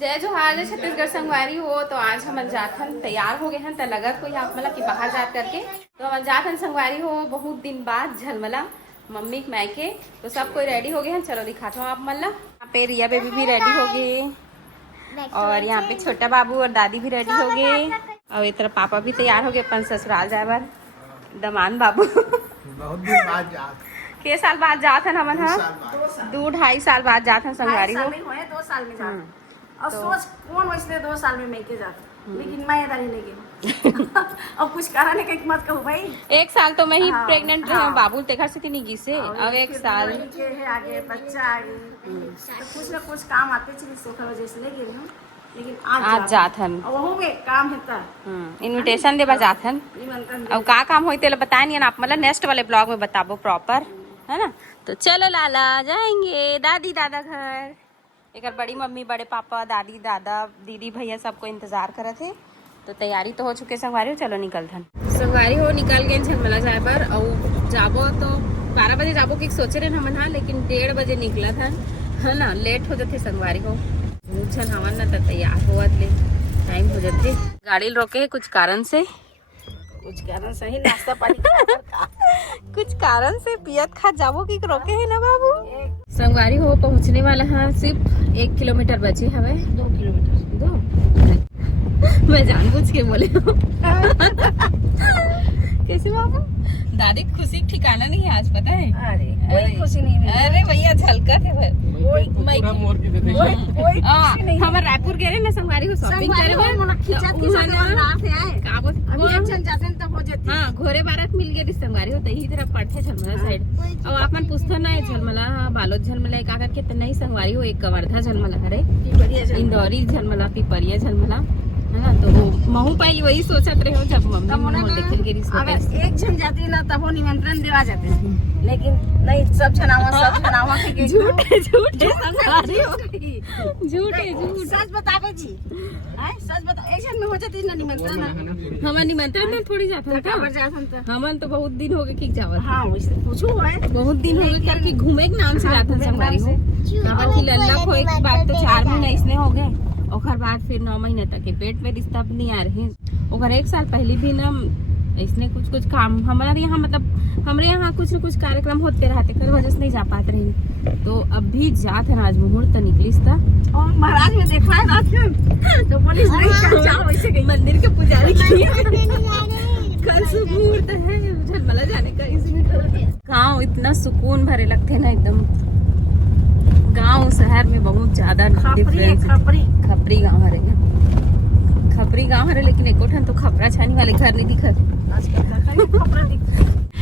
जय जोहार जय छत्तीसगढ़ संगवारी हो। तो आज हम जाथन तैयार हो गए हैं तो लगत कोई आप मतलब कि बाहर जा करके तो हम जाथन संगवारी हो बहुत दिन बाद झलमला मम्मी के मायके। तो सब कोई रेडी हो गए हैं, चलो दिखाता हूँ आप मतलब। यहाँ पे रिया बेबी भी रेडी हो गए और यहाँ पे छोटा बाबू और दादी भी रेडी हो गए और इस तरह पापा भी तैयार हो गए अपन ससुराल जाए बार। दमान बाबू बहुत दिन बाद जात के साल बाद जाथन हमन हाँ 2-2.5 साल बाद जाथन संगवारी हो। 2 साल में जाता और सोच कौन वैसे 2 साल में मैं के जाता, लेकिन मैं इधर ही नहीं गई और कुछ कारण है कि मत कहूँ भाई। 1 साल तो मैं ही हाँ, प्रेग्नेंट रही हूँ बाबू तेखर से नहीं से अब 1 साल है आगे बच्चा आगे तो कुछ ना कुछ काम आते चलिए सोखा वजह से नहीं गई हूँ, लेकिन आज जाथन वहाँ में काम है तो इनविटेशन देवा जाथन। अब का काम होई तेला बताए नहीं आप मतलब नेक्स्ट वाले ब्लॉग में बताबो प्रॉपर है ना। तो चलो लाला जाएंगे दादी दादा घर। एक बड़ी मम्मी बड़े पापा दादी दादा दीदी भैया सबको इंतजार करे थे। तो तैयारी तो हो चुके संगवारी हो, चलो निकल थन संगवारी हो निकल गए झलमला जाए पर और जाबो तो 12 बजे जाबो कि सोचे रहे हमन हाँ, लेकिन 1:30 बजे निकला था है ना। लेट हो जाते संगवारी हो छन हवन ना तो तैयार होवत ले टाइम हो जाते। गाड़ी रोके कुछ कारण से सही नाश्ता पानी कुछ कारण से पियत खा जाबो कि रोके है ना बाबू। संगवारी हो पहुंचने वाला है, सिर्फ 1 किलोमीटर बचे हवे 2 किलोमीटर 2 मैं जानबूझ के बोले हूँ कैसे बाबू दादी खुशी ठिकाना नहीं है आज पता है। अरे कोई खुशी नहीं है। अरे भैया झलका थे कोई हमारे रायपुर गए ना संगवारी को शॉपिंग करे हाँ घोरे बारात मिल गए संगवारी हो तही तरफ पड़ते झलमला साइड। और आप मन पूछता ना है झलमला बालोद झलमला एक आकर के नहीं संगवारी हो एक कवर्धा झलमला हरे इंदौरी झलमला पिपरिया झलमला है ना। तो महू पहले वही सोचत रहे हो जब मम्मी देखे गिरी अगर एक जन जाती ना तब वो निमंत्रण देवा जाते हैं, लेकिन नहीं सब छनावा के झूठे संगवारी हो झूठे सच बतावे जी सच बता एक जन में हो जाती ना निमंत्रण हमार निमंत्रण में थोड़ी जाता हमन तो बहुत दिन हो गए कि जावत। हाँ वैसे पूछू है बहुत दिन हो गए करके घूमे के नाम से जाता संगवारी हो हमार की लल्ला को एक बार तो 4 महीने इसने हो गए और बाद फिर 9 महीने तक के पेट में रिश्ता नहीं आ रहे और 1 साल पहले भी ना इसने कुछ काम हमारे यहाँ मतलब हमारे यहाँ कुछ न कुछ कार्यक्रम होते रहते कर वजह से नहीं जा पाते रहे। तो अब भी जाते हैं आज मुहूर्त निकली था और महाराज में देखा है रात तो पुलिस वैसे गई मंदिर के पुजारी कल सुबह मुहूर्त है झलमला जाने का। इसलिए गाँव इतना सुकून भरे लगते है ना एकदम। गांव शहर में बहुत ज्यादा डिफरेंस खपरी गांव हरे ना खपरी गांव हरे लेकिन एको ठन तो खपरा छानी वाले घर नहीं दिखत।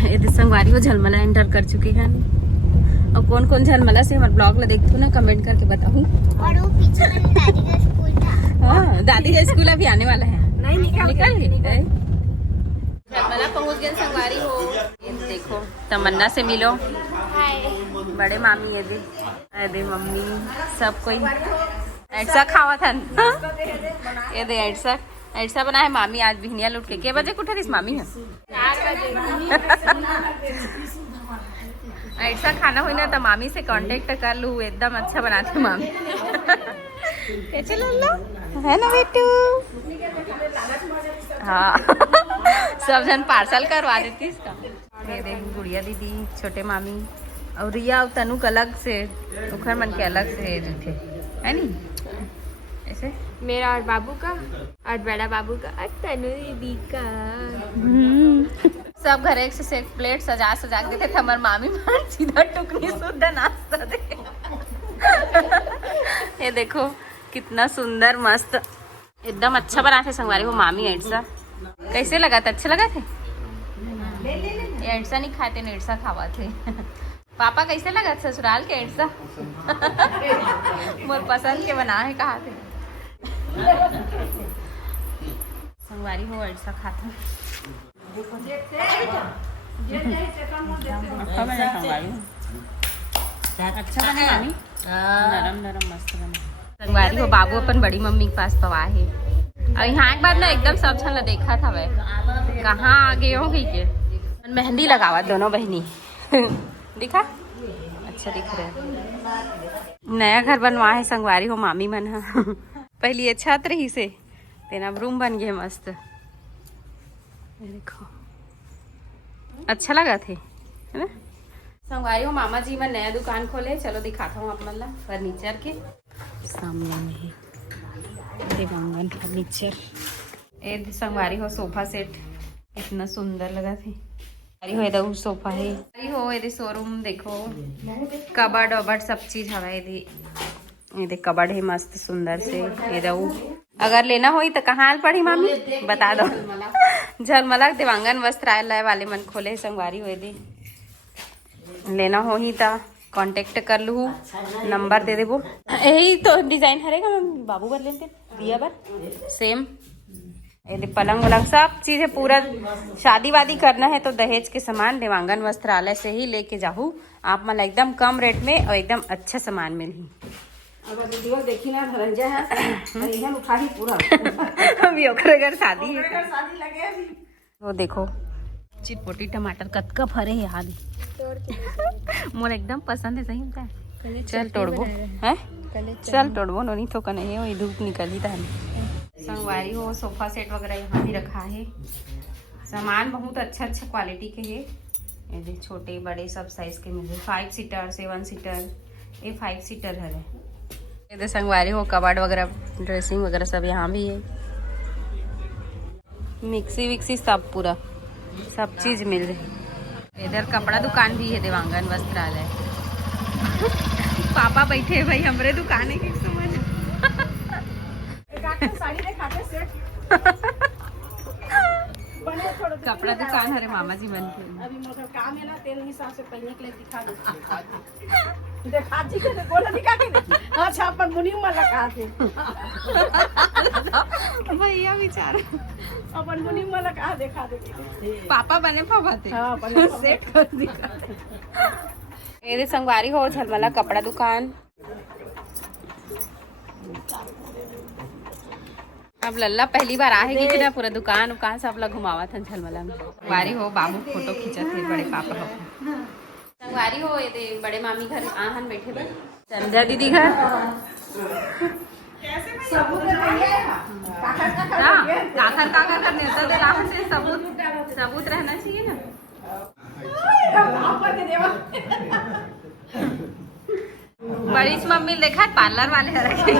ये संगवारी हो झलमला एंटर कर चुके हैं और कौन कौन झलमला से हमारे ब्लॉग ला देखते हो ना कमेंट करके बताऊँ। और वो पीछे में दादी का स्कूल था। हाँ दादी का स्कूल अभी आने वाला है नहीं निकल गए झलमला पहुँच गए संगवारी हो। देखो तमन्ना से मिलो बड़े मामी ये दे अरे मम्मी सब कोई ऐसा खावा था ये दे ऐसा बना है मामी आज भिनिया लूट के बजे कुठा थी मामी है 4 बजे ऐसा खाना हुई ना तो मामी से कांटेक्ट कर लूँ एकदम अच्छा बनाते मामी कैसे लो है ना बेटू। हाँ सब जन पार्सल करवा देती इसका। ये देख गुड़िया दीदी छोटे मामी और रिया और तनुक अलग से उखर मन के अलग से थे है नी ऐसे मेरा और बाबू का और बड़ा बाबू का और तनु दीदी का सब घर एक से एक प्लेट सजा के देते थे। हमारे मामी मान सीधा टुकनी शुद्ध नाश्ता दे ये देखो कितना सुंदर मस्त एकदम अच्छा बनाते संगवारी वो मामी ऐसा कैसे लगा था अच्छा लगा थे ऐसा नहीं खाते नेड़सा खावा थे। पापा कैसे लगा ससुराल के ऐसा मोर पसंद के बना है कहा थे संगवारी हो ऐसा खाता अच्छा बने मामी नरम मस्त बने संगवारी हो। बाबू अपन बड़ी मम्मी के पास पवा है और यहाँ एक बार ना एकदम सब छन देखा था वह कहाँ आगे हो गई के मेहंदी लगावा दोनों बहनी दिखा अच्छा दिख रहा है। नया घर बनवा है संगवारी हो मामी मन पहली ये छत रही से तेना रूम बन गए मस्त। ये देखो अच्छा लगा थे है ना। संगवारी हो मामा जी में नया दुकान खोले, चलो दिखाता हूँ आप मतलब फर्नीचर के सामने में ही देवांगन फर्नीचर। ये संगवारी हो सोफा सेट इतना सुंदर लगा थे। हो इधर सोफा है हो ये शोरूम देखो कबर्ड वबर्ड सब चीज हवा ये कबर्ड है मस्त सुंदर से। इधर अगर लेना हो तो कहाँ पड़ी मामी बता दो। झलमला देवांगन वस्त्रालय वाले मन खोले संगवारी हो दे लेना हो ही तो कांटेक्ट कर लू नंबर दे देबो। यही तो डिजाइन हरेगा मम्मी बाबू कर लेते दिया बार सेम। ये पलंग वलंग सब चीज है पूरा। शादी वादी करना है तो दहेज के सामान देवांगन वस्त्रालय से ही लेके जाहू आप मतलब एकदम कम रेट में और एकदम अच्छा सामान मिली। अब वीडियो देखी ना धनंजय है इधर उठा ही पूरा अभी ओकरे घर शादी है। शादी लगे अभी। वो देखो चिटपोटी टमाटर कतका फरे है याद मोर एकदम पसंद है सही होता है। चल तोड़बो है चल तोड़बो नहीं तो नहीं है वही धूप निकली था। संगवारी हो सोफा सेट वगैरह यहाँ भी रखा है। सामान बहुत अच्छा क्वालिटी के है। ये छोटे बड़े सब साइज के मिल 5 सीटर 7 सीटर ये 5 सीटर है। ये संगवारी हो कबाड़ वगैरह ड्रेसिंग वगैरह सब यहाँ भी है। मिक्सी विक्सी सब पूरा सब चीज मिल रही। इधर कपड़ा दुकान भी है देवांगन वस्त्रालय। पापा बैठे भाई हमरे दुकान है समझ साड़ी दिखाते सेट बने थोड़ा कपड़ा दुकान हरे मामा जी मन के। अभी मगर काम है ना तेल हिसाब से पहले के लिए दिखा दो देखा जी के बोला दिखा के अच्छा अपन मुनी में लगा थे भैया बेचारा अपन मुनी में लगा देखा दे पापा बने पापा थे। हां अपन सेट कर दिखा। ये संगवारी हो झलमला कपड़ा दुकान। अब लल्ला पहली बार आएगी कि ना पूरा दुकान उकान सब लोग घुमावा था झलमला में। संगवारी हो बाबू फोटो खींचा थे बड़े पापा हो। संगवारी हो ये बड़े मामी घर आहन बैठे बे संध्या दीदी घर काकर काकर करने होता है लाभ से सबूत रहना चाहिए ना। बड़ी मम्मी देखा पार्लर वाले रखे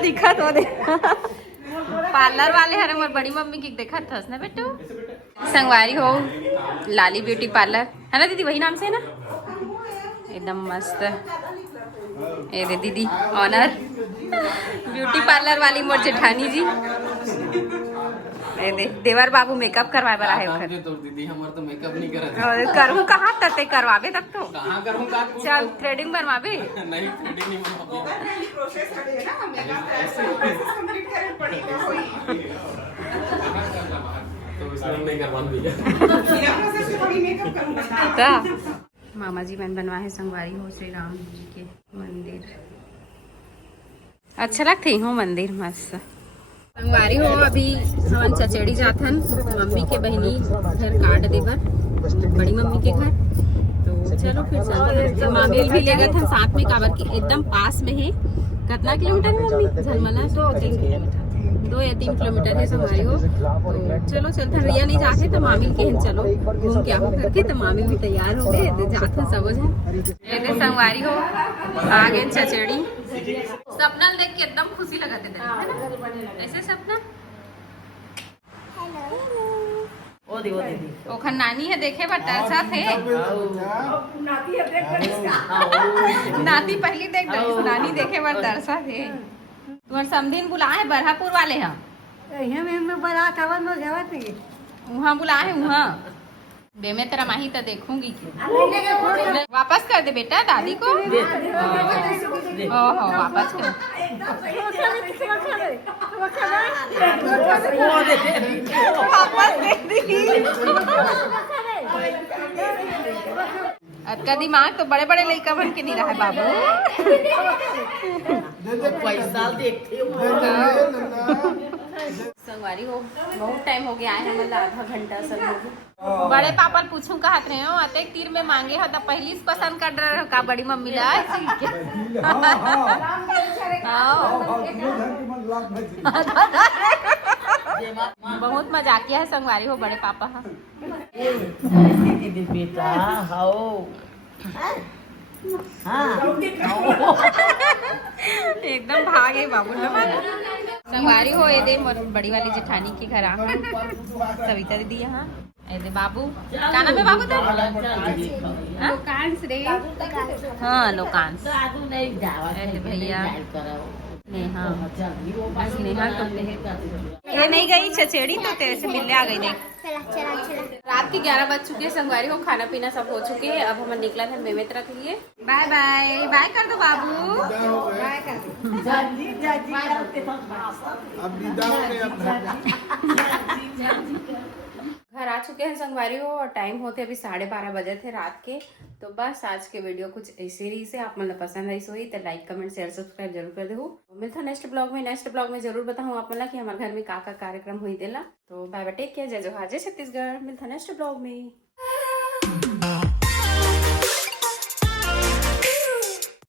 दिखा तो दे पार्लर वाले हरे मोर बड़ी मम्मी की देखा थस ना बेटू। संगवारी हो लाली ब्यूटी पार्लर है ना दीदी वही नाम से है ना एकदम मस्त। ये दे दीदी ऑनर ब्यूटी पार्लर वाली मोर जेठानी जी। ये दे देवर बाबू मेकअप करवाए बर आए तो दीदी हमार तो मेकअप नहीं करत करूँ कहाँ तते करवावे तब तो कहाँ करूँ का चल थ्रेडिंग बनवावे नहीं थ्रेडिंग नहीं बनवावे प्रोसेस है ना मेकअप कंप्लीट करनी पड़ेगी तो इसलिए नहीं करवा दिया मेरा प्रोसेस थोड़ी मेकअप करूंगा। मामा जी मन बनवा है संगवारी हो श्री राम जी के मंदिर अच्छा लगते हो मंदिर मस्त। संगवारी हो अभी हमन चचेड़ी जाथन मम्मी के बहनी घर काट देवर बड़ी मम्मी के घर तो चलो फिर चलते हैं। मामी भी ले गए थे साथ में काबर की एकदम पास में है। कितना किलोमीटर है मम्मी झलमला 2 या 3 किलोमीटर है संगवारी हो तो चलो चलते रिया नहीं जाते तो मामी के चलो घूम के आओ करके तो मामी भी तैयार हो गए तो जाते सब जन संगवारी हो आगे चचेड़ी सपना देख के एकदम खुशी लगा थे ऐसे सपना ओखन नानी है देखे बा तरसा थे नाती पहली देख रही नानी देखे बा तरसा थे तुम्हारे समधीन बुलाए बरहापुर वाले हैं वहाँ बुलाए वहाँ बे मैं तेरा माही तो देखूंगी वापस कर दे बेटा दादी को। ओहो वापस कर वापस दे दी। का दिमाग तो बड़े बड़े लड़का बन के नहीं रहा है बाबू। पैसा देखते संगवारी हो बहुत टाइम हो गया है मतलब आधा घंटा असल हो गया। बड़े पापा पूछूं कहत रहे हो अतेक तीर में मांगे हो तो पहली से पसंद कर रहे हो का बड़ी मम्मी ला बहुत मजाकिया है संगवारी हो बड़े पापा हा। बेटा हाओ एकदम भागे बाबू संगवारी हो ये दे मोर बड़ी वाली जेठानी के घर सविता दीदी यहाँ ये दे बाबू क्या नाम है बाबू तेरा? लोकांश रे हाँ लोकांश ये दे भैया नेहा नेहा तो ये नहीं गई चचेड़ी तो तेरे से मिलने आ गई देख। रात के 11 बज चुके हैं संगवारी हो खाना पीना सब हो चुके हैं अब हम निकला था मेमेत्रा के लिए। बाय बाय बाय कर दो बाबू बाय कर दो। घर आ चुके हैं संगवारी हो और टाइम होते अभी 12:30 बजे थे रात के। तो बस आज के वीडियो कुछ ऐसे ही से आप मतलब पसंद आई सोई तो लाइक कमेंट शेयर सब्सक्राइब जरूर कर दो। मिलता नेक्स्ट ब्लॉग में जरूर बताऊँ आप मतलब कि हमारे घर में का कार्यक्रम हुई देला। तो बाय बाय टेक केयर जय जोहार जय छत्तीसगढ़ मिलता नेक्स्ट ब्लॉग में।